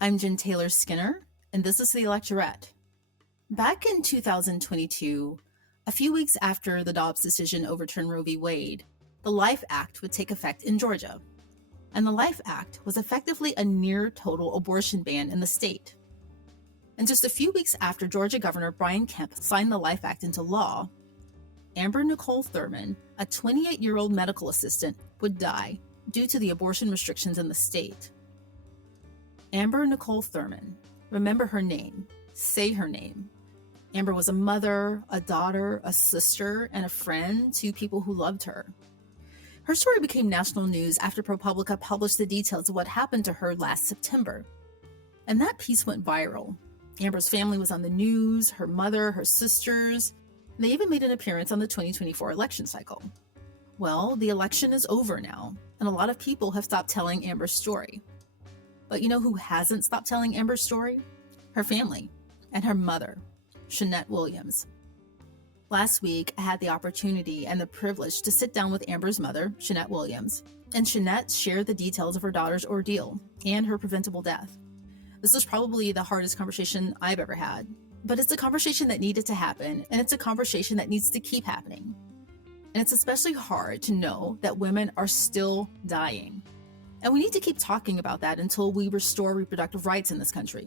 I'm Jen Taylor Skinner, and this is the Electorette. Back in 2022, a few weeks after the Dobbs decision overturned Roe v. Wade, the Life Act would take effect in Georgia. And the Life Act was effectively a near total abortion ban in the state. And just a few weeks after Georgia Governor Brian Kemp signed the Life Act into law, Amber Nicole Thurman, a 28-year-old medical assistant, would die due to the abortion restrictions in the state. Amber Nicole Thurman. Remember her name. Say her name. Amber was a mother, a daughter, a sister, and a friend to people who loved her. Her story became national news after ProPublica published the details of what happened to her last September. And that piece went viral. Amber's family was on the news, her mother, her sisters, and they even made an appearance on the 2024 election cycle. Well, the election is over now, and a lot of people have stopped telling Amber's story. But you know who hasn't stopped telling Amber's story? Her family and her mother, Shanette Williams. Last week, I had the opportunity and the privilege to sit down with Amber's mother, Shanette Williams, and Shanette shared the details of her daughter's ordeal and her preventable death. This was probably the hardest conversation I've ever had, but it's a conversation that needed to happen, and it's a conversation that needs to keep happening. And it's especially hard to know that women are still dying. And we need to keep talking about that until we restore reproductive rights in this country.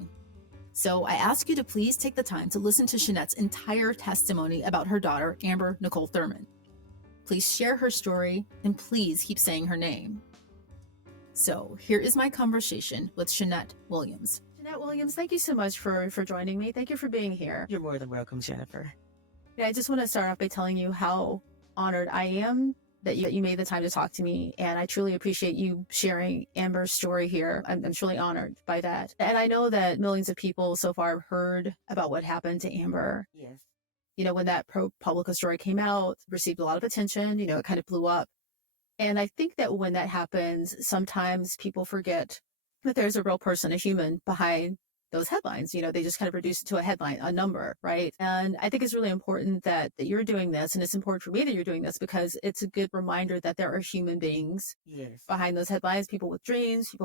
So I ask you to please take the time to listen to Shanette's entire testimony about her daughter, Amber Nicole Thurman. Please share her story, and please keep saying her name. So here is my conversation with Shanette Williams. Shanette Williams, thank you so much for joining me. Thank you for being here. You're more than welcome, Jennifer. Yeah, I just want to start off by telling you how honored I am that you made the time to talk to me, and I truly appreciate you sharing Amber's story here. I'm truly honored by that. And I know that millions of people so far have heard about what happened to Amber. Yes. You know, when that ProPublica story came out, received a lot of attention, it kind of blew up. And I think that when that happens, sometimes people forget that there's a real person, a human behind those headlines. They just kind of reduce it to a headline, a number, right? And I think it's really important that you're doing this, and it's important for me that you're doing this because it's a good reminder that there are human beings behind those headlines, people with dreams,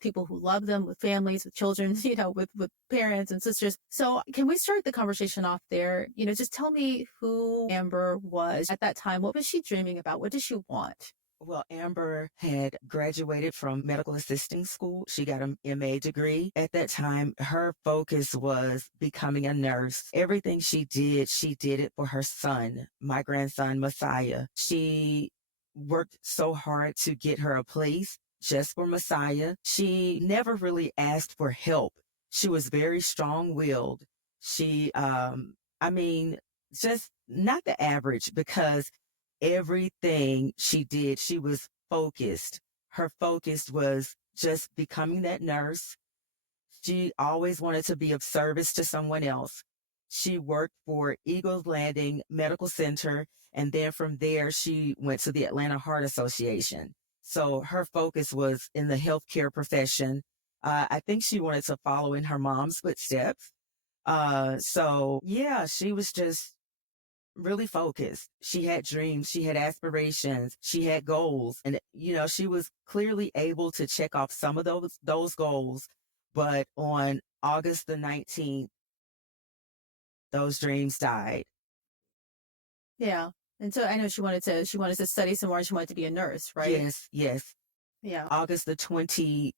people who love them, with families, with children, with parents and sisters. So can we start the conversation off there? Just tell me who Amber was at that time. What was she dreaming about? What did she want? Well, Amber had graduated from medical assisting school. She got an MA degree. At that time, her focus was becoming a nurse. Everything she did it for her son, my grandson, Messiah. She worked so hard to get her a place just for Messiah. She never really asked for help. She was very strong-willed. She, just not the average, because everything she did, she was focused. Her focus was just becoming that nurse. She always wanted to be of service to someone else. She worked for Eagles Landing Medical Center, and then from there, she went to the Atlanta Heart Association. So her focus was in the healthcare profession. I think she wanted to follow in her mom's footsteps. She was just really focused. She had dreams, she had aspirations, she had goals, and she was clearly able to check off some of those goals. But on August the 19th, those dreams died. Yeah. And so I know she wanted to study some more. She wanted to be a nurse, right? Yes. Yeah. August the 22nd,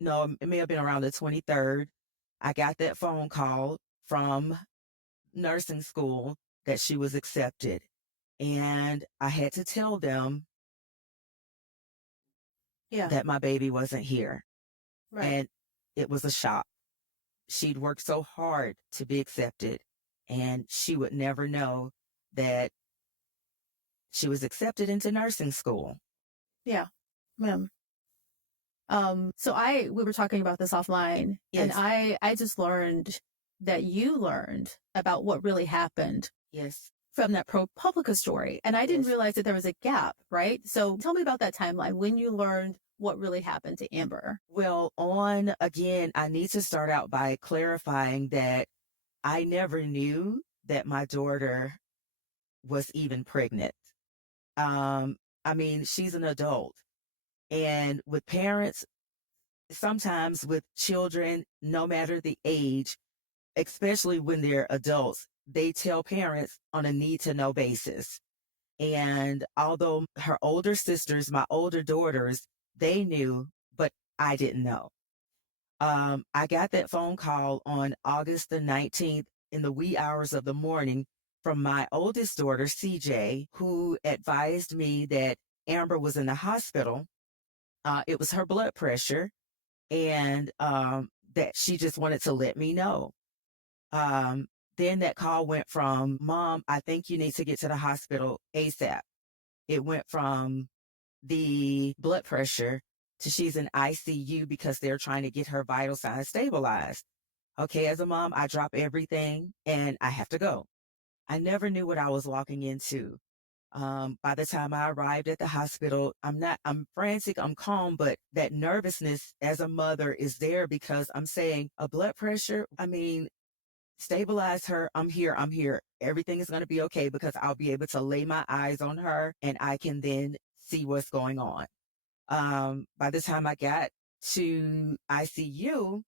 no, it may have been around the 23rd, I got that phone call from nursing school that she was accepted. And I had to tell them that my baby wasn't here. Right. And it was a shock. She'd worked so hard to be accepted, and she would never know that she was accepted into nursing school. Yeah. Ma'am. We were talking about this offline, Yes. and I just learned that you learned about what really happened. Yes. From that ProPublica story. And I didn't realize that there was a gap, right? So tell me about that timeline when you learned what really happened to Amber. Well, I need to start out by clarifying that I never knew that my daughter was even pregnant. She's an adult. And with parents, sometimes with children, no matter the age, especially when they're adults, they tell parents on a need to know basis. And although her older sisters, my older daughters, they knew, but I didn't know. I got that phone call on August the 19th in the wee hours of the morning from my oldest daughter, CJ, who advised me that Amber was in the hospital. It was her blood pressure, and that she just wanted to let me know. Then that call went from, Mom, I think you need to get to the hospital ASAP. It went from the blood pressure to she's in ICU because they're trying to get her vital signs stabilized. Okay, as a mom, I drop everything and I have to go. I never knew what I was walking into. By the time I arrived at the hospital, I'm frantic, I'm calm, but that nervousness as a mother is there because I'm saying a blood pressure, I mean, stabilize her. I'm here. Everything is going to be okay because I'll be able to lay my eyes on her and I can then see what's going on. By the time I got to ICU,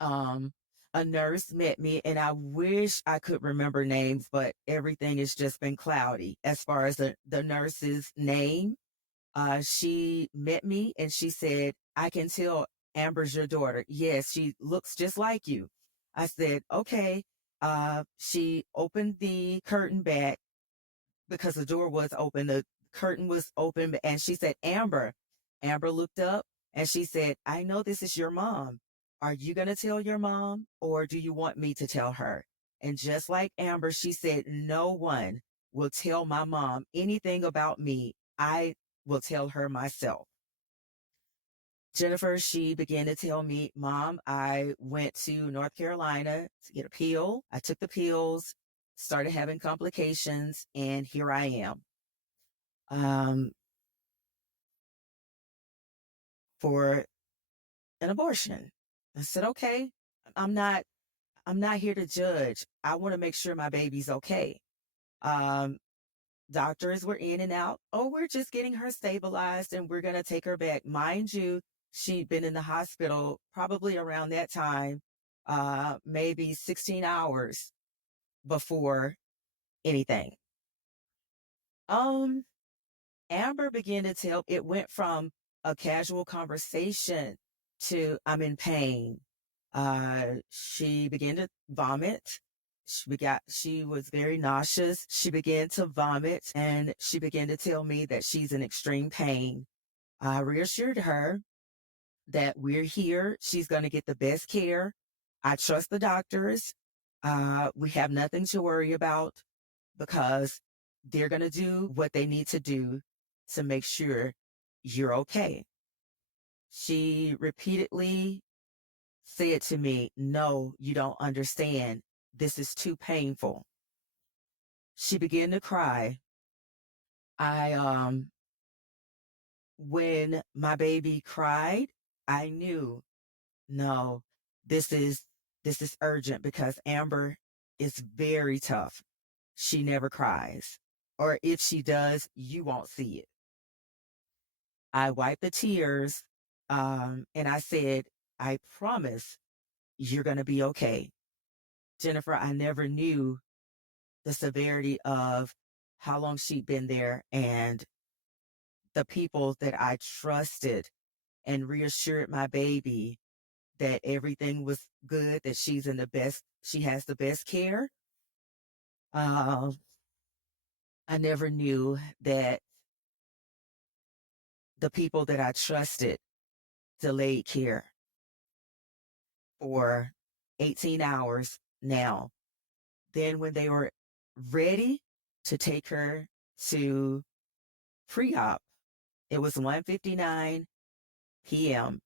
a nurse met me, and I wish I could remember names, but everything has just been cloudy as far as the nurse's name. She met me and she said, I can tell Amber's your daughter. Yes, she looks just like you. I said, okay. She opened the curtain back because the door was open. The curtain was open, and she said, Amber. Amber looked up and she said, I know this is your mom. Are you going to tell your mom, or do you want me to tell her? And just like Amber, she said, no one will tell my mom anything about me. I will tell her myself. Jennifer, she began to tell me, Mom, I went to North Carolina to get a pill. I took the pills, started having complications, and here I am. For an abortion. I said, okay, I'm not here to judge. I want to make sure my baby's okay. Doctors were in and out. Oh, we're just getting her stabilized and we're going to take her back. Mind you, she'd been in the hospital probably around that time, maybe 16 hours before anything. Amber began to tell, it went from a casual conversation to I'm in pain. She began to vomit. She was very nauseous. She began to vomit and she began to tell me that she's in extreme pain. I reassured her that we're here. She's going to get the best care. I trust the doctors. We have nothing to worry about because they're going to do what they need to do to make sure you're okay. She repeatedly said to me, no, you don't understand. This is too painful. She began to cry. When my baby cried, I knew, no, this is urgent because Amber is very tough. She never cries. Or if she does, you won't see it. I wiped the tears, and I said, I promise you're going to be okay. Jennifer, I never knew the severity of how long she'd been there and the people that I trusted and reassured my baby that everything was good, that she has the best care. I never knew that the people that I trusted delayed care for 18 hours now. Then when they were ready to take her to pre-op, it was 1:59 p.m.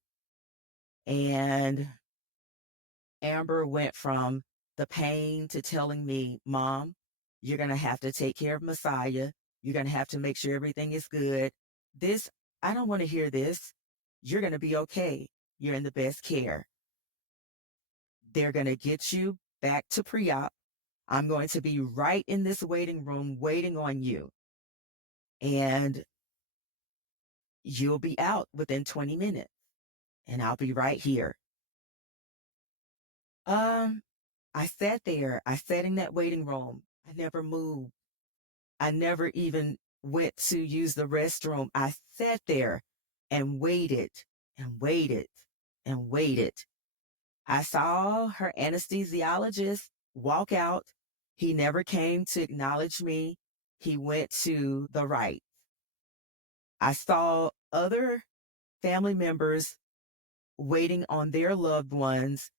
and Amber went from the pain to telling me, Mom, you're going to have to take care of Messiah. You're going to have to make sure everything is good. I don't want to hear this. You're going to be okay. You're in the best care. They're going to get you back to pre-op. I'm going to be right in this waiting room waiting on you. And you'll be out within 20 minutes. and I'll be right here. Um, I sat there. I sat in that waiting room. I never moved. I never even went to use the restroom. I sat there and waited and waited and waited. I saw her anesthesiologist walk out. He never came to acknowledge me. He went to the right. I saw other family members waiting on their loved ones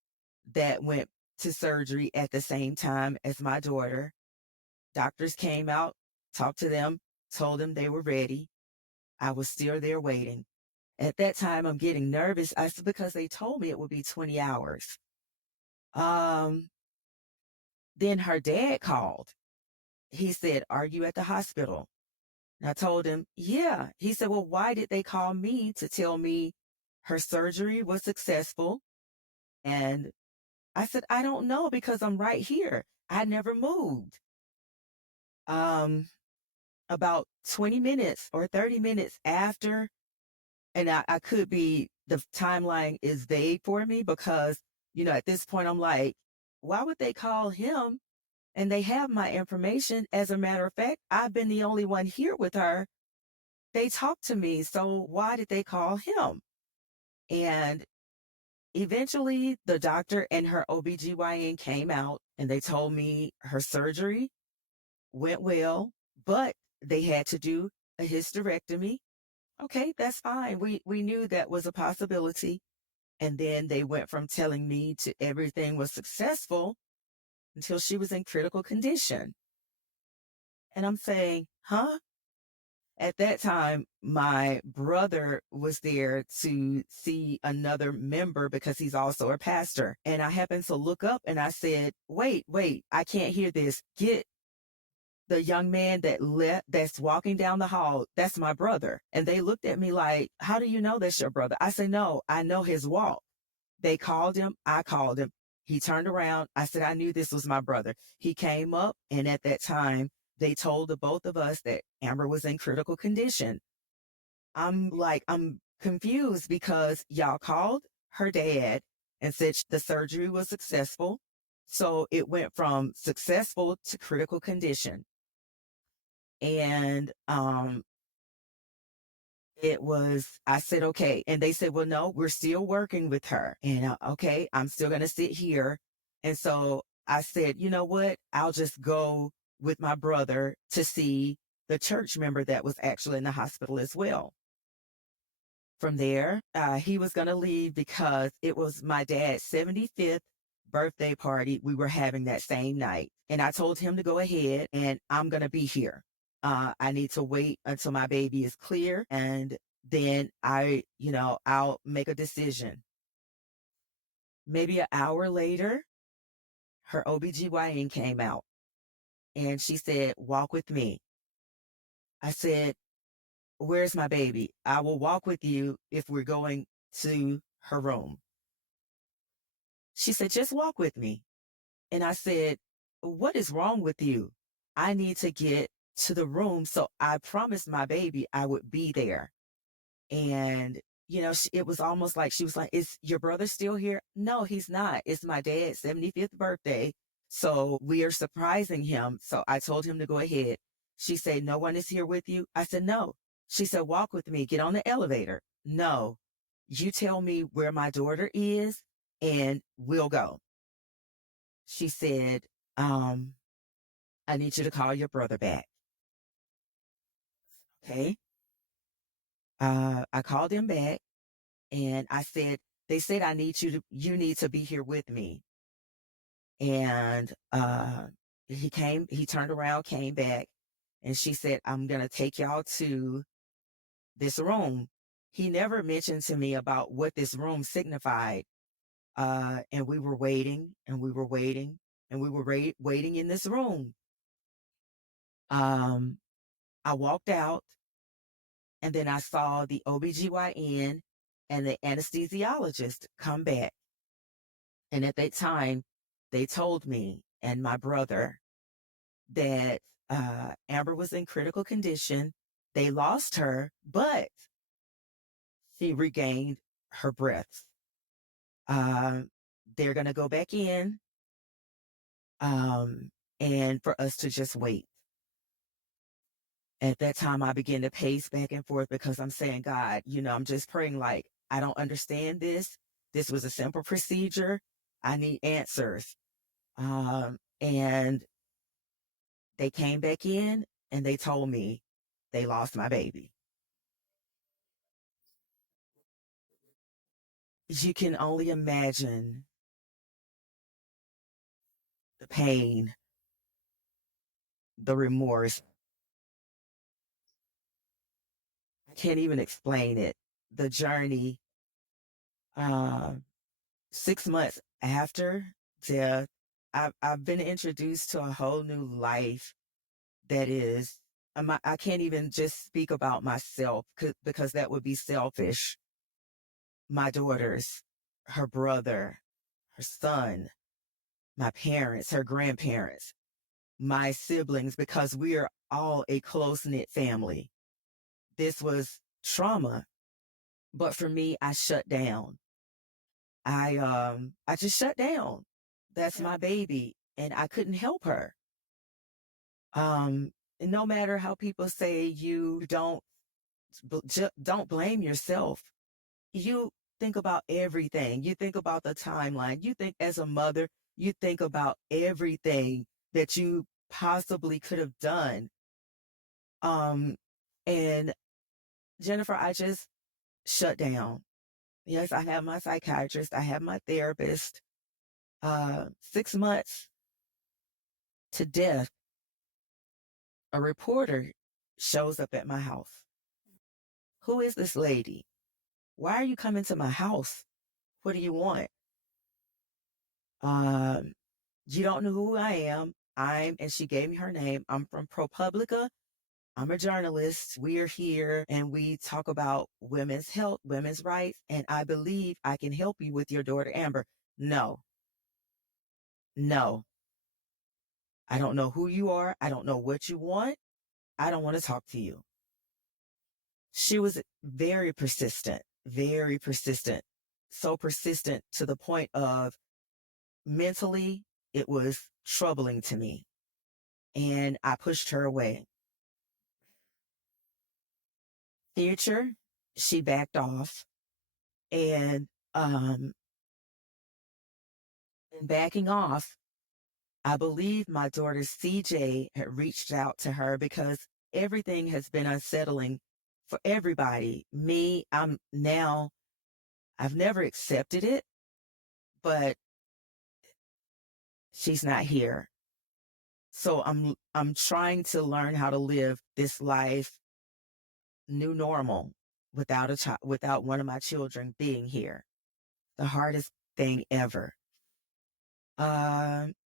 that went to surgery at the same time as my daughter. Doctors came out, talked to them, told them they were ready. I was still there waiting. At that time, I'm getting nervous. I said, because they told me it would be 20 hours. Then her dad called. He said, "Are you at the hospital?" And I told him, "Yeah." He said, "Well, why did they call me to tell me her surgery was successful?" And I said, "I don't know because I'm right here. I never moved." About 20 minutes or 30 minutes after, and I could be, the timeline is vague for me because, at this point I'm like, why would they call him? And they have my information. As a matter of fact, I've been the only one here with her. They talked to me. So why did they call him? And eventually the doctor and her OBGYN came out and they told me her surgery went well, but they had to do a hysterectomy. Okay, that's fine. We knew that was a possibility. And then they went from telling me to everything was successful until she was in critical condition. And I'm saying, huh? At that time, my brother was there to see another member because he's also a pastor. And I happened to look up and I said, wait, I can't hear this. Get the young man that's walking down the hall. That's my brother. And they looked at me like, how do you know that's your brother? I said, no, I know his walk. They called him. I called him. He turned around. I said, I knew this was my brother. He came up. And at that time, they told the both of us that Amber was in critical condition. I'm confused because y'all called her dad and said the surgery was successful. So it went from successful to critical condition. And I said, okay. And they said, well, no, we're still working with her. And okay, I'm still going to sit here. And so I said, you know what? I'll just go with my brother to see the church member that was actually in the hospital as well. From there, he was going to leave because it was my dad's 75th birthday party we were having that same night. And I told him to go ahead and I'm going to be here. I need to wait until my baby is clear and then I'll make a decision. Maybe an hour later, her OBGYN came out and she said, walk with me. I said, where's my baby? I will walk with you if we're going to her room. She said, just walk with me. And I said, what is wrong with you? I need to get to the room. So I promised my baby I would be there. And, it was almost like she was like, is your brother still here? No, he's not. It's my dad's 75th birthday. So we are surprising him. So I told him to go ahead. She said, no one is here with you? I said, no. She said, walk with me. Get on the elevator. No, you tell me where my daughter is and we'll go. She said, I need you to call your brother back. Okay. I called him back and I said, they said, you need to be here with me. And he turned around, came back, and she said, I'm going to take y'all to this room. He never mentioned to me about what this room signified. And we were waiting and we were waiting and we were waiting in this room. I walked out and then I saw the OBGYN and the anesthesiologist come back. And at that time, they told me and my brother that Amber was in critical condition. They lost her, but she regained her breaths. They're going to go back in, and for us to just wait. At that time, I began to pace back and forth because I'm saying, God, I'm just praying like, I don't understand this. This was a simple procedure. I need answers. And they came back in and they told me they lost my baby. You can only imagine the pain, the remorse. I can't even explain it. The journey, 6 months after death, I've been introduced to a whole new life that is, I can't even just speak about myself because that would be selfish. My daughters, her brother, her son, my parents, her grandparents, my siblings, because we are all a close-knit family. This was trauma. But for me, I shut down. I just shut down. That's my baby, and I couldn't help her. And no matter how people say you don't blame yourself. You think about everything. You think about the timeline. You think as a mother, you think about everything that you possibly could have done. And Jennifer, I just shut down. Yes, I have my psychiatrist. I have my therapist. 6 months to death, a reporter shows up at my house. Who is this lady? Why are you coming to my house? What do you want? You don't know who I am. And she gave me her name. I'm from ProPublica. I'm a journalist. We are here and we talk about women's health, women's rights, and I believe I can help you with your daughter, Amber. No. I don't know who you are. I don't know what you want. I don't want to talk to you. She was very persistent, very persistent. So persistent to the point of mentally, it was troubling to me. And I pushed her away. Future, she backed off. And in backing off, I believe my daughter CJ had reached out to her because everything has been unsettling for everybody. Me, I've never accepted it, but she's not here. So I'm trying to learn how to live this life, new normal, without one of my children being here. The hardest thing ever.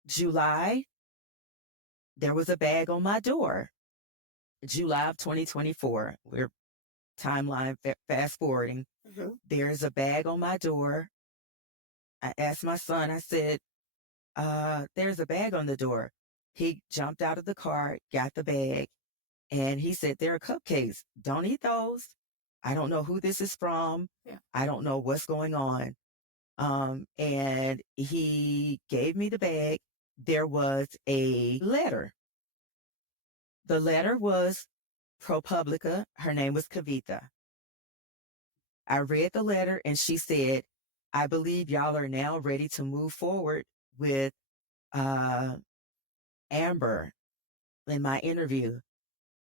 July, there was a bag on my door. July of 2024. We're timeline fast forwarding. Mm-hmm. There's a bag on my door. I asked my son, I said, there's a bag on the door. He jumped out of the car, got the bag, and he said, there are cupcakes. Don't eat those. I don't know who this is from. Yeah. I don't know what's going on. And he gave me the bag. There was a letter. The letter was ProPublica. Her name was Kavita. I read the letter and she said, I believe y'all are now ready to move forward with Amber in my interview.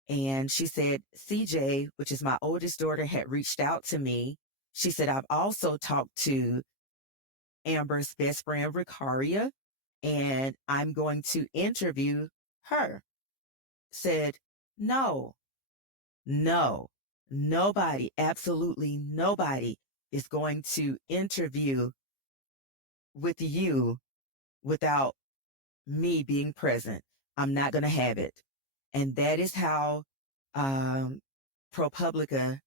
And she said, CJ, which is my oldest daughter, had reached out to me. She said, I've also talked to Amber's best friend, Ricaria, and I'm going to interview her. Said, no, nobody, absolutely nobody is going to interview with you without me being present. I'm not going to have it. And that is how ProPublica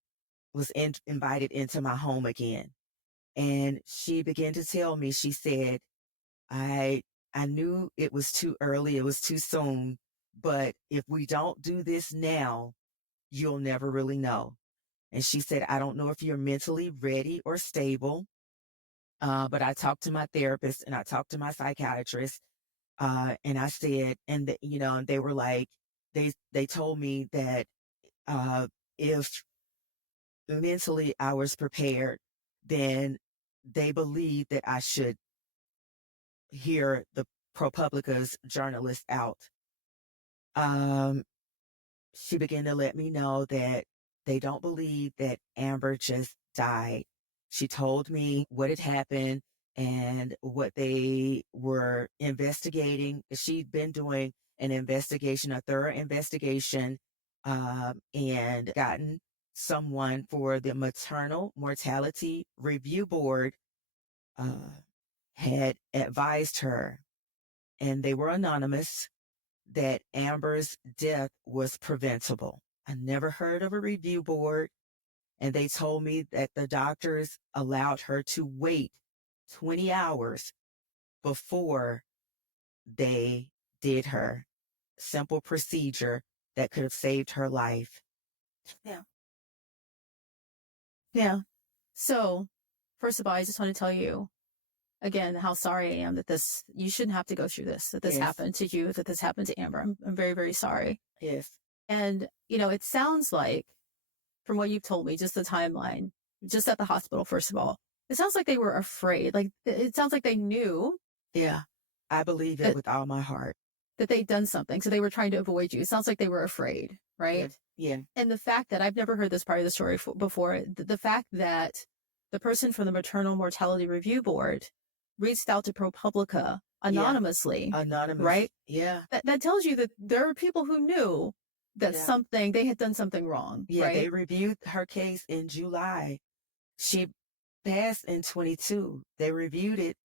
was invited into my home again. And she began to tell me, she said, I knew it was too early, it was too soon, but if we don't do this now, you'll never really know. And she said, I don't know if you're mentally ready or stable. But I talked to my therapist and I talked to my psychiatrist. And I said, and they were like, they told me that, if mentally I was prepared, then they believed that I should hear the ProPublica's journalist out. She began to let me know that they don't believe that Amber just died. She told me what had happened and what they were investigating. She'd been doing an investigation, a thorough investigation, and gotten someone for the Maternal Mortality Review Board, had advised her, and they were anonymous, that Amber's death was preventable. I never heard of a review board, and they told me that the doctors allowed her to wait 20 hours before they did her simple procedure that could have saved her life. Yeah. Yeah. So, first of all, I just want to tell you again how sorry I am that you shouldn't have to go through this, that this Yes. happened to you, that this happened to Amber. I'm very, very sorry. Yes. And, it sounds like, from what you've told me, just the timeline, just at the hospital, first of all, it sounds like they were afraid. Like, it sounds like they knew. Yeah. I believe it with all my heart. That they'd done something. So they were trying to avoid you. It sounds like they were afraid, right? Yeah. And the fact that I've never heard this part of the story before, the fact that the person from the Maternal Mortality Review Board reached out to ProPublica anonymously, right? Yeah. That tells you that there are people who knew that they had done something wrong. Yeah, right? They reviewed her case in July. She passed in 22. They reviewed it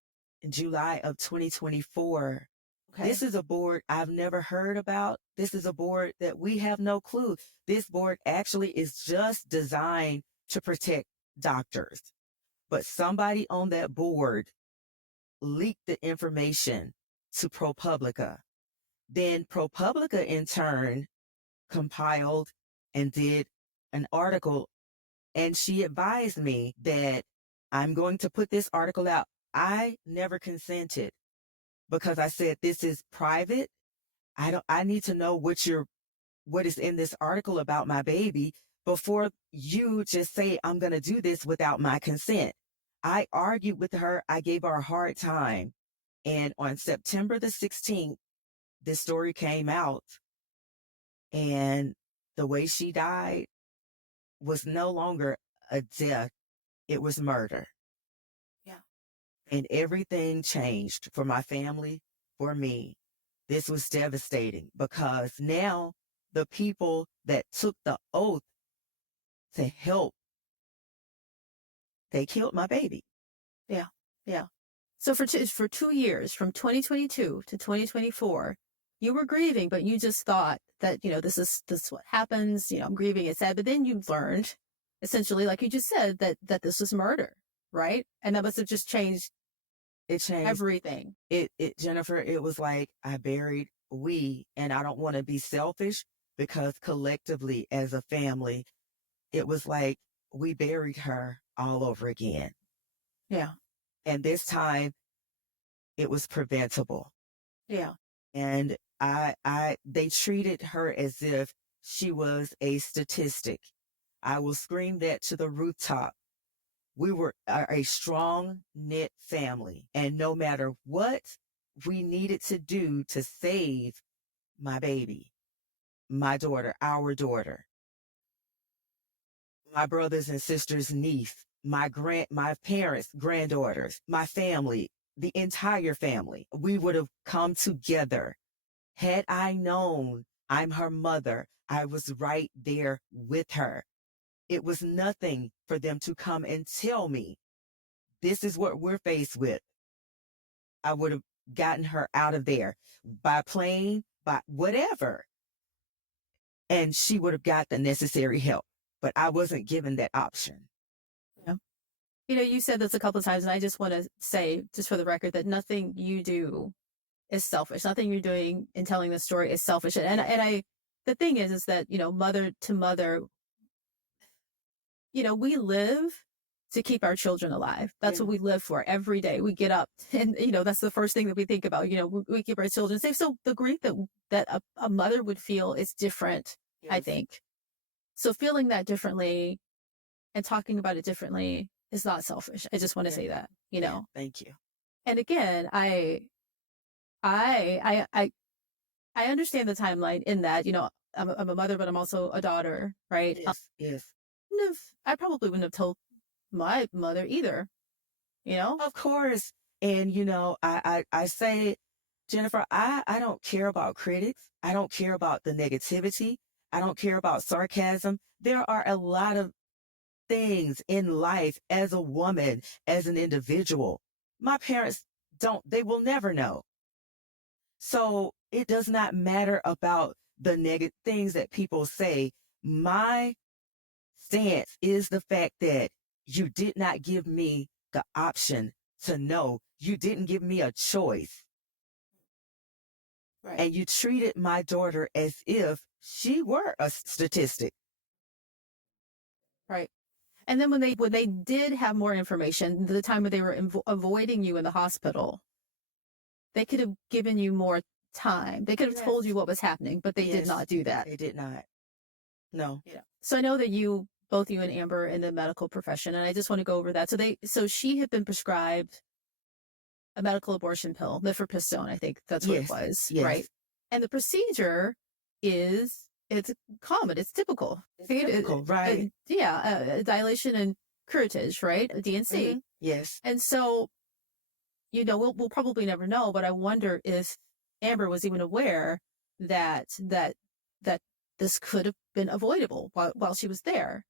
in July of 2024. Okay. This is a board I've never heard about. This is a board that we have no clue. This board actually is just designed to protect doctors. But somebody on that board leaked the information to ProPublica. Then ProPublica in turn compiled and did an article, and she advised me that I'm going to put this article out. I never consented because I said, this is private. I need to know what is in this article about my baby before you just say I'm going to do this without my consent. I argued with her. I gave her a hard time. And on September the 16th, this story came out, and the way she died was no longer a death. It was murder. Yeah. And everything changed for my family, for me. This was devastating because now the people that took the oath to help, they killed my baby. Yeah. Yeah. So for 2 years, from 2022 to 2024, you were grieving, but you just thought that, this is what happens. I'm grieving, it's sad. But then you learned, essentially, like you just said, that this was murder, right? And that must have just changed. It changed everything. Jennifer, it was like and I don't want to be selfish, because collectively as a family, it was like we buried her all over again. Yeah. And this time it was preventable. Yeah. And they treated her as if she was a statistic. I will scream that to the rooftop. We were a strong knit family, and no matter what we needed to do to save my baby, my daughter, our daughter, my brothers and sisters' niece, my parents' granddaughters, my family, the entire family, we would have come together. Had I known I'm her mother, I was right there with her. It was nothing for them to come and tell me, this is what we're faced with. I would have gotten her out of there by plane, by whatever. And she would have got the necessary help. But I wasn't given that option. Yeah. You said this a couple of times, and I just want to say, just for the record, that nothing you do is selfish. Nothing you're doing in telling this story is selfish. And the thing is that, mother to mother, we live to keep our children alive. That's what we live for every day. We get up and, that's the first thing that we think about. We keep our children safe. So the grief that a mother would feel is different, I think. So feeling that differently and talking about it differently is not selfish. I just want to say that, Thank you. And again, I understand the timeline in that, I'm a mother, but I'm also a daughter, right? Yes. I probably wouldn't have told my mother either, Of course. And, I say, Jennifer, I don't care about critics. I don't care about the negativity. I don't care about sarcasm. There are a lot of things in life as a woman, as an individual. My parents they will never know. So it does not matter about the negative things that people say. My stance is the fact that you did not give me the option to know. You didn't give me a choice. Right. And you treated my daughter as if she were a statistic. Right. And then when they did have more information, the time when they were avoiding you in the hospital, they could have given you more time. They could have told you what was happening, but they did not do that. They did not. No. Yeah. So I know that both you and Amber in the medical profession, and I just want to go over that. So she had been prescribed a medical abortion pill, mifepristone, I think that's what it was, right? And the procedure it's common, it's typical. Right? Dilation and curettage, right? A DNC. Mm-hmm. Yes. And so, we'll probably never know, but I wonder if Amber was even aware that this could have been avoidable while she was there.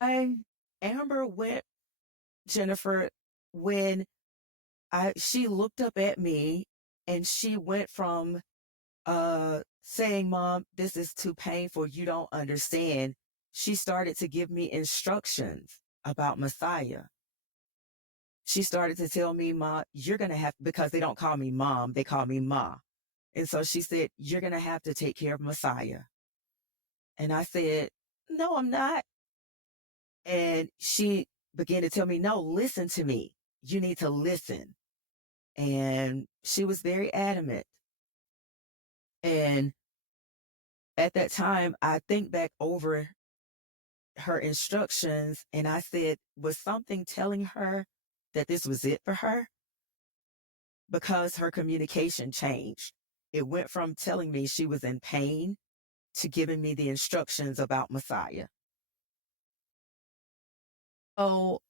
Amber went, Jennifer, when she looked up at me and she went from saying, "Mom, this is too painful. You don't understand." She started to give me instructions about Messiah. She started to tell me, "Ma, you're going to have," because they don't call me Mom, they call me Ma. And so she said, "You're going to have to take care of Messiah." And I said, "No, I'm not." And she began to tell me, "No, listen to me. You need to listen." And she was very adamant. And at that time, I think back over her instructions and I said, was something telling her that this was it for her? Because her communication changed. It went from telling me she was in pain to giving me the instructions about Messiah. Oh,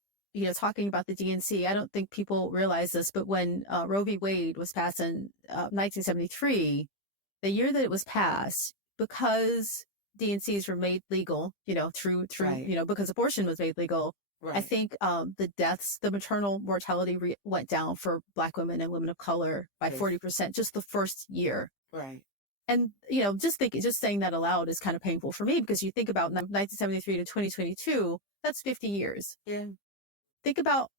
talking about the DNC, I don't think people realize this, but when Roe v. Wade was passed in 1973, the year that it was passed, because DNCs were made legal, through Right. Because abortion was made legal. Right. I think the maternal mortality went down for Black women and women of color by 40% just the first year. Right. And, just saying that aloud is kind of painful for me, because you think about 1973 to 2022, that's 50 years. Yeah. Think about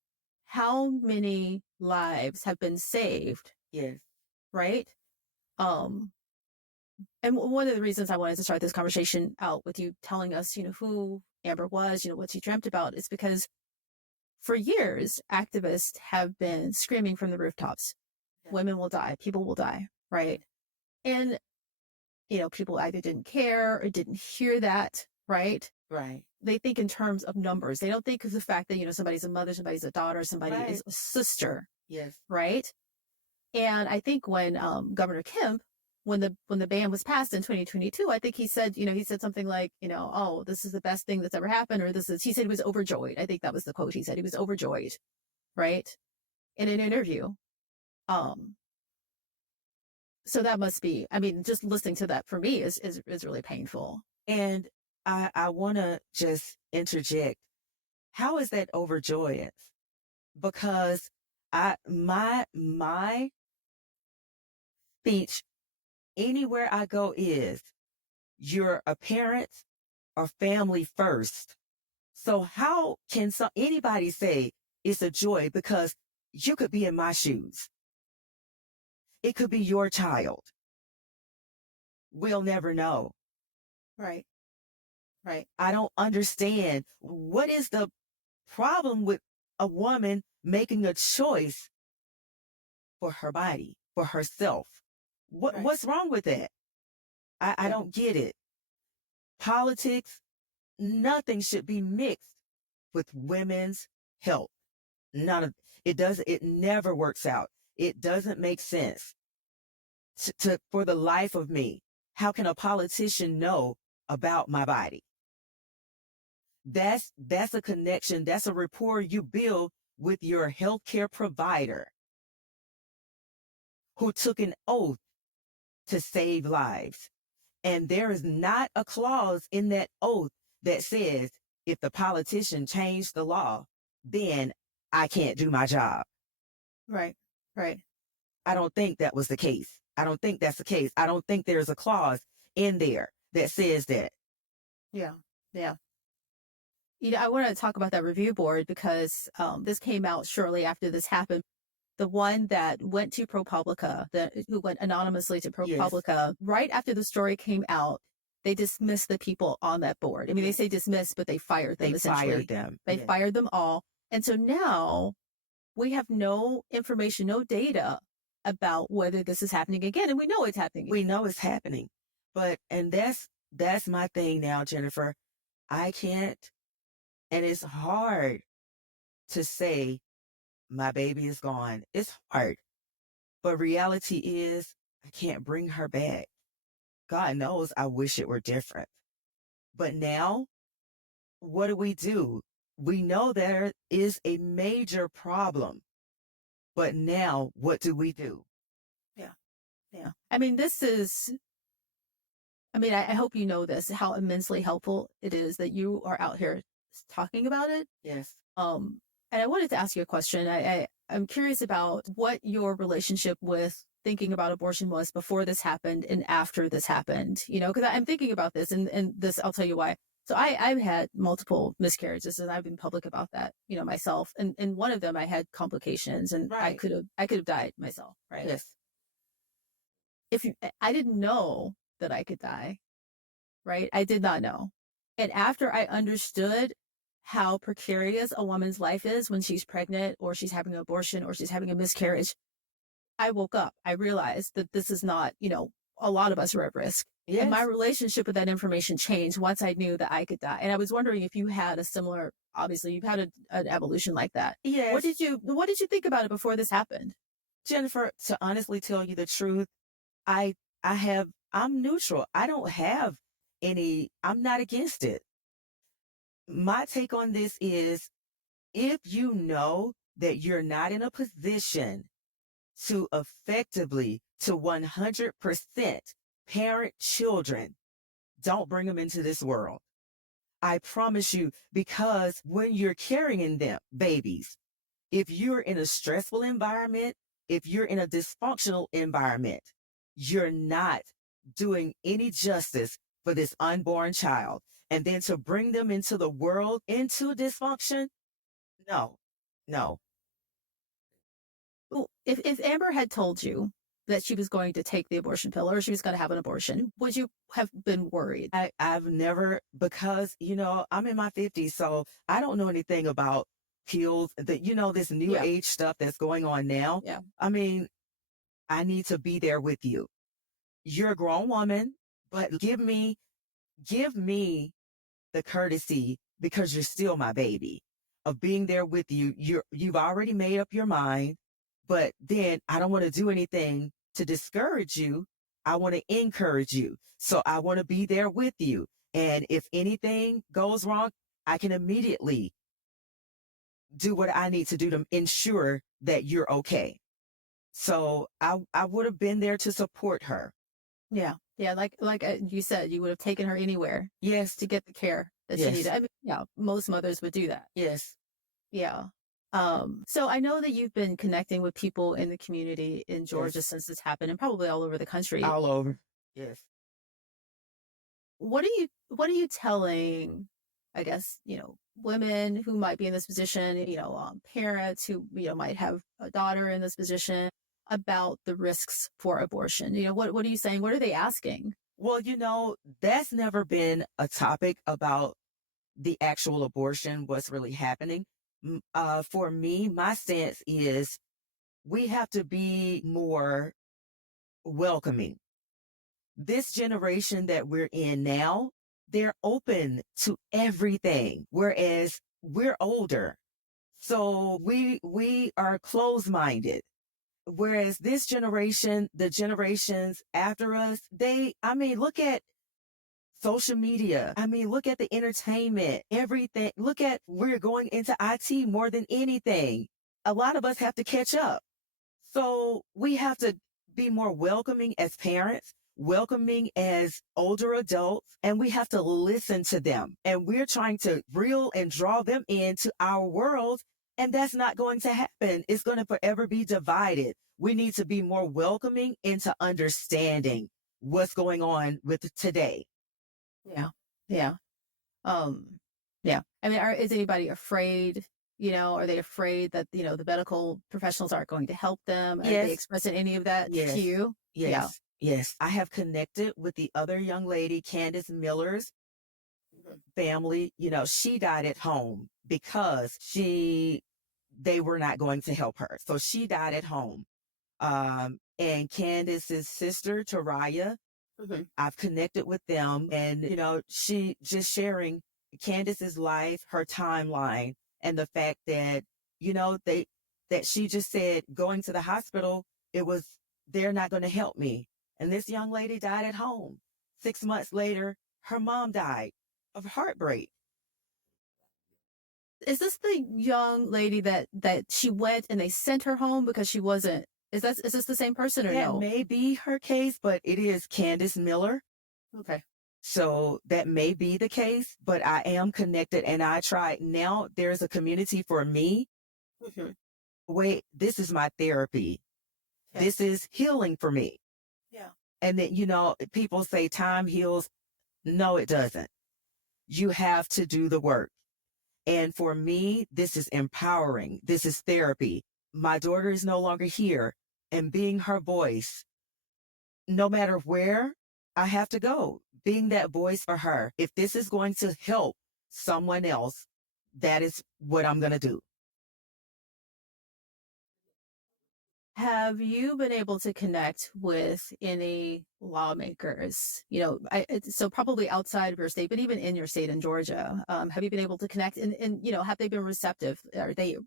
how many lives have been saved. Yes. Right? And one of the reasons I wanted to start this conversation out with you telling us, who Amber was, what she dreamt about, is because for years, activists have been screaming from the rooftops, women will die, people will die, right? And, people either didn't care or didn't hear that, right? Right. They think in terms of numbers. They don't think of the fact that, somebody's a mother, somebody's a daughter, somebody is a sister. Yes. Right? And I think when Governor Kemp, when the ban was passed in 2022, I think he said something like, "Oh, this is the best thing that's ever happened," or he said he was overjoyed. I think that was the quote he said. He was overjoyed, right? In an interview. So that must be, just listening to that for me is really painful. And I want to just interject. How is that overjoyed? Because my speech anywhere I go is, you're a parent or family first. So how can anybody say it's a joy? Because you could be in my shoes. It could be your child. We'll never know. Right. Right. I don't understand. What is the problem with a woman making a choice for her body, for herself? Right. What's wrong with that? I Yeah. don't get it. Politics, nothing should be mixed with women's health. None of it does. It never works out. It doesn't make sense for the life of me. How can a politician know about my body? That's a connection. That's a rapport you build with your healthcare provider who took an oath to save lives. And there is not a clause in that oath that says if the politician changed the law, then I can't do my job. Right. Right. I don't think that was the case. I don't think that's the case. I don't think there's a clause in there that says that. Yeah. Yeah. I want to talk about that review board because this came out shortly after this happened. The one that went to ProPublica, who went anonymously to Yes. ProPublica, right after the story came out, they dismissed the people on that board. I mean, they say dismissed, but they fired them, They essentially. fired them. They Yes. fired them all. And so now we have no information, no data about whether this is happening again. And we know it's happening. We know it's happening. And that's my thing now, Jennifer. I can't, and it's hard to say my baby is gone. It's hard. But reality is I can't bring her back. God knows I wish it were different. But now, what do? We know there is a major problem. But now, what do we do? Yeah. Yeah. I mean, I hope you know this, how immensely helpful it is that you are out here talking about it. Yes. And I wanted to ask you a question. I'm curious about what your relationship with thinking about abortion was before this happened and after this happened, because I'm thinking about this and this, I'll tell you why. So I've had multiple miscarriages and I've been public about that, myself. And one of them I had complications and Right. I could have died myself. Right. Yes. I didn't know that I could die. Right. I did not know. And after I understood how precarious a woman's life is when she's pregnant or she's having an abortion or she's having a miscarriage, I woke up. I realized that this is not, a lot of us are at risk. Yes. And my relationship with that information changed once I knew that I could die. And I was wondering if you had a similar, obviously you've had an evolution like that. Yes. What did you think about it before this happened? Jennifer, to honestly tell you the truth, I'm neutral. I don't have I'm not against it. My take on this is if you know that you're not in a position to effectively, to 100% parent children, don't bring them into this world. I promise you, because when you're carrying them, babies, if you're in a stressful environment, if you're in a dysfunctional environment, you're not doing any justice for this unborn child. And then to bring them into the world, into dysfunction, no. Well, if Amber had told you that she was going to take the abortion pill or she was going to have an abortion, would you have been worried? I've never, because, I'm in my 50s, so I don't know anything about pills, this new age stuff that's going on now. Yeah. I mean, I need to be there with you. You're a grown woman, but give me the courtesy, because you're still my baby, of being there with you. You've already made up your mind, but then I don't want to do anything to discourage you. I want to encourage you. So I want to be there with you. And if anything goes wrong, I can immediately do what I need to do to ensure that you're okay. So I would have been there to support her. Yeah. Yeah. Like you said, you would have taken her anywhere. Yes. To get the care that she needed. I mean, most mothers would do that. Yes. Yeah. So I know that you've been connecting with people in the community in Georgia since this happened and probably all over the country. All over. Yes. What are you telling, I guess, women who might be in this position, parents who, might have a daughter in this position about the risks for abortion? What are you saying? What are they asking? Well, that's never been a topic about the actual abortion, what's really happening. For me, my stance is we have to be more welcoming. This generation that we're in now, they're open to everything, whereas we're older. So we are closed-minded. Whereas this generation, the generations after us, look at social media. Look at the entertainment, everything. Look at, we're going into IT more than anything. A lot of us have to catch up. So we have to be more welcoming as parents, welcoming as older adults, and we have to listen to them. And we're trying to reel and draw them into our world, and that's not going to happen. It's going to forever be divided. We need to be more welcoming into understanding what's going on with today. Yeah. Yeah. Um, yeah. Is anybody afraid? Are they afraid that, the medical professionals aren't going to help them? Are they Yes. expressing any of that to Yes. you? Yeah. Yes. I have connected with the other young lady, Candace Miller's family. She died at home because they were not going to help her. So she died at home. And Candace's sister, Taraya, I've connected with them, and, she just sharing Candace's life, her timeline, and the fact that, that she just said going to the hospital, they're not going to help me. And this young lady died at home. 6 months later, her mom died of heartbreak. Is this the young lady that she went and they sent her home because she wasn't? Is this the same person or That no? may be her case, but it is Candace Miller. Okay. So that may be the case, but I am connected, and I try. Now there's a community for me. Wait, this is my therapy. Okay. This is healing for me. Yeah. And then, people say time heals. No, it doesn't. You have to do the work. And for me, this is empowering. This is therapy. My daughter is no longer here, and being her voice, no matter where I have to go, being that voice for her. If this is going to help someone else, that is what I'm going to do. Have you been able to connect with any lawmakers? So probably outside of your state, but even in your state in Georgia, have you been able to connect? And have they been receptive? Are they,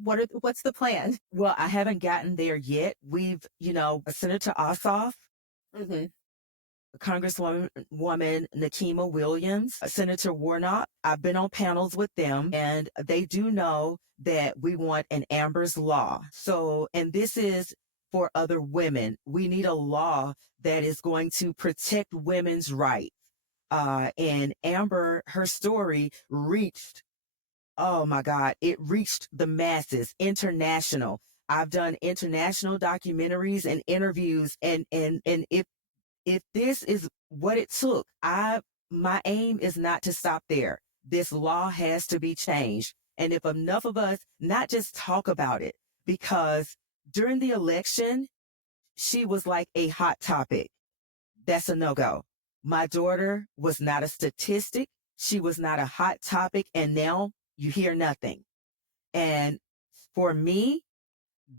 what's the plan? Well, I haven't gotten there yet. We've, Senator Ossoff, Congresswoman Nicole Williams, Senator Warnock. I've been on panels with them, and they do know that we want an Amber's Law. So, and this is for other women. We need a law that is going to protect women's rights. And Amber, her story reached, oh my God, it reached the masses, international. I've done international documentaries and interviews, and if this is what it took, my aim is not to stop there. This law has to be changed. And if enough of us not just talk about it, because during the election, she was like a hot topic. That's a no-go. My daughter was not a statistic. She was not a hot topic. And now you hear nothing. And for me,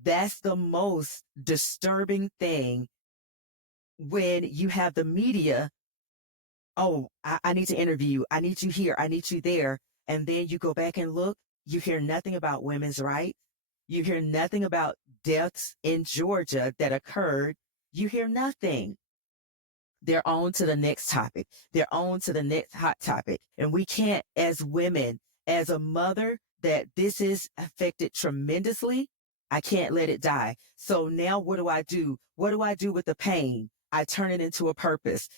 that's the most disturbing thing, when you have the media. Oh, I need to interview you. I need you here. I need you there. And then you go back and look, you hear nothing about women's rights. You hear nothing about deaths in Georgia that occurred. You hear nothing. They're on to the next topic. They're on to the next hot topic. And we can't, as women, as a mother, that this is affected tremendously, I can't let it die. So now what do I do? What do I do with the pain? I turn it into a purpose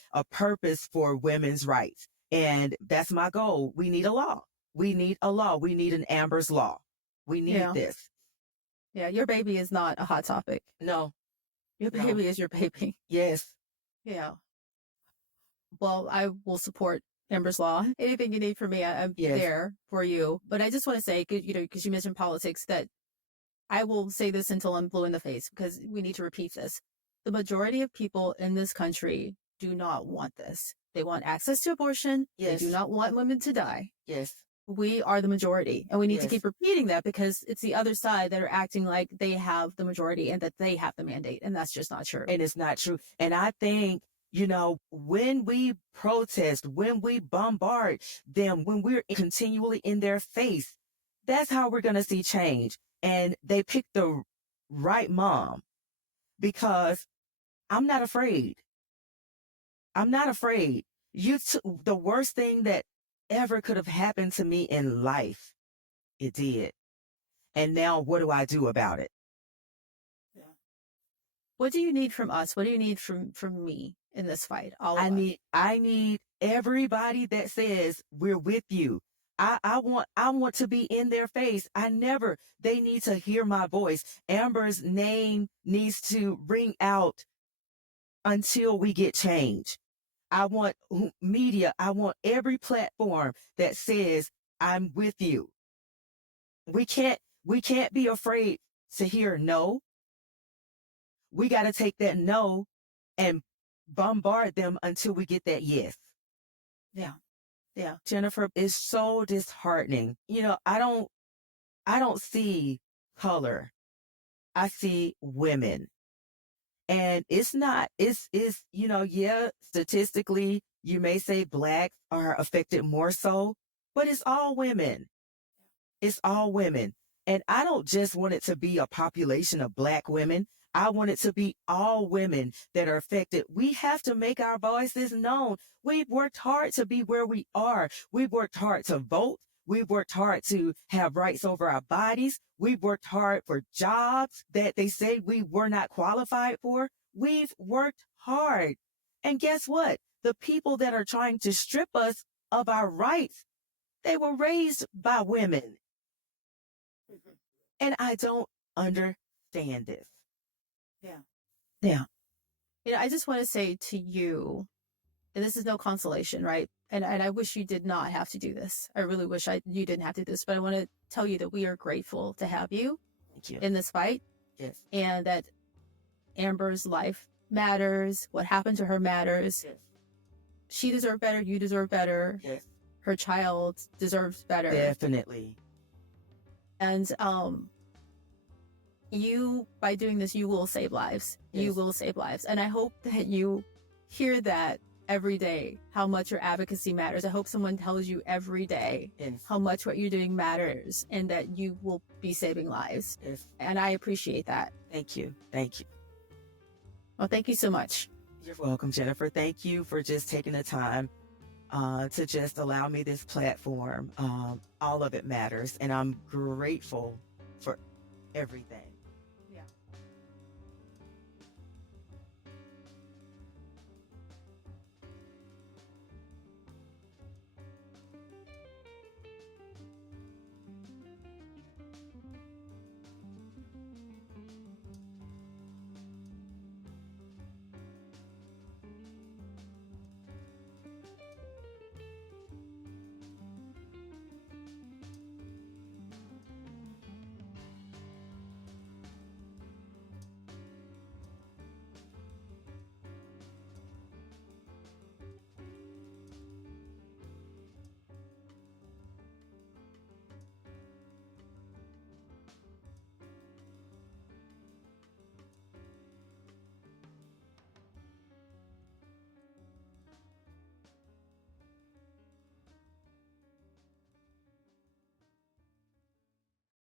for women's rights. And that's my goal. We need a law. We need a law. We need an Amber's Law. We need this. Yeah, your baby is not a hot topic. No. Your baby is your baby. Yes. Yeah. Well, I will support Amber's Law. Anything you need from me, I'm there for you. But I just want to say, because you mentioned politics, that I will say this until I'm blue in the face, because we need to repeat this. The majority of people in this country do not want this. They want access to abortion. Yes. They do not want women to die. Yes. We are the majority, and we need to Yes. keep repeating that, because it's the other side that are acting like they have the majority and that they have the mandate, and that's just not true. And it's not true. And I think, when we protest, when we bombard them, when we're continually in their face, that's how we're going to see change. And they picked the right mom, because I'm not afraid. I'm not afraid. The worst thing that ever could have happened to me in life, it did. And now what do I do about it? Yeah. What do you need from us? What do you need from me in this fight? I need everybody that says we're with you. I want to be in their face. They need to hear my voice. Amber's name needs to ring out until we get change. I want media. I want every platform that says I'm with you. We can't be afraid to hear no. We got to take that no and bombard them until we get that yes. Yeah. Yeah. Jennifer, it's so disheartening. I don't see color. I see women. And statistically, you may say blacks are affected more so, but it's all women. It's all women. And I don't just want it to be a population of black women. I want it to be all women that are affected. We have to make our voices known. We've worked hard to be where we are. We've worked hard to vote. We've worked hard to have rights over our bodies. We've worked hard for jobs that they say we were not qualified for. We've worked hard. And guess what? The people that are trying to strip us of our rights, they were raised by women. And I don't understand this. Yeah. Yeah. I just want to say to you, and this is no consolation, right? And I wish you did not have to do this. I really wish you didn't have to do this, but I want to tell you that we are grateful to have you. Thank you. In this fight. Yes. And that Amber's life matters. What happened to her matters. Yes. She deserved better. You deserve better. Yes. Her child deserves better. Definitely. And you, by doing this, you will save lives. Yes. You will save lives. And I hope that you hear that every day, how much your advocacy matters. I hope someone tells you every day how much what you're doing matters, and that you will be saving lives. Yes. And I appreciate that. Thank you. Thank you. Well, thank you so much. You're welcome, Jennifer. Thank you for just taking the time to just allow me this platform. All of it matters, and I'm grateful for everything.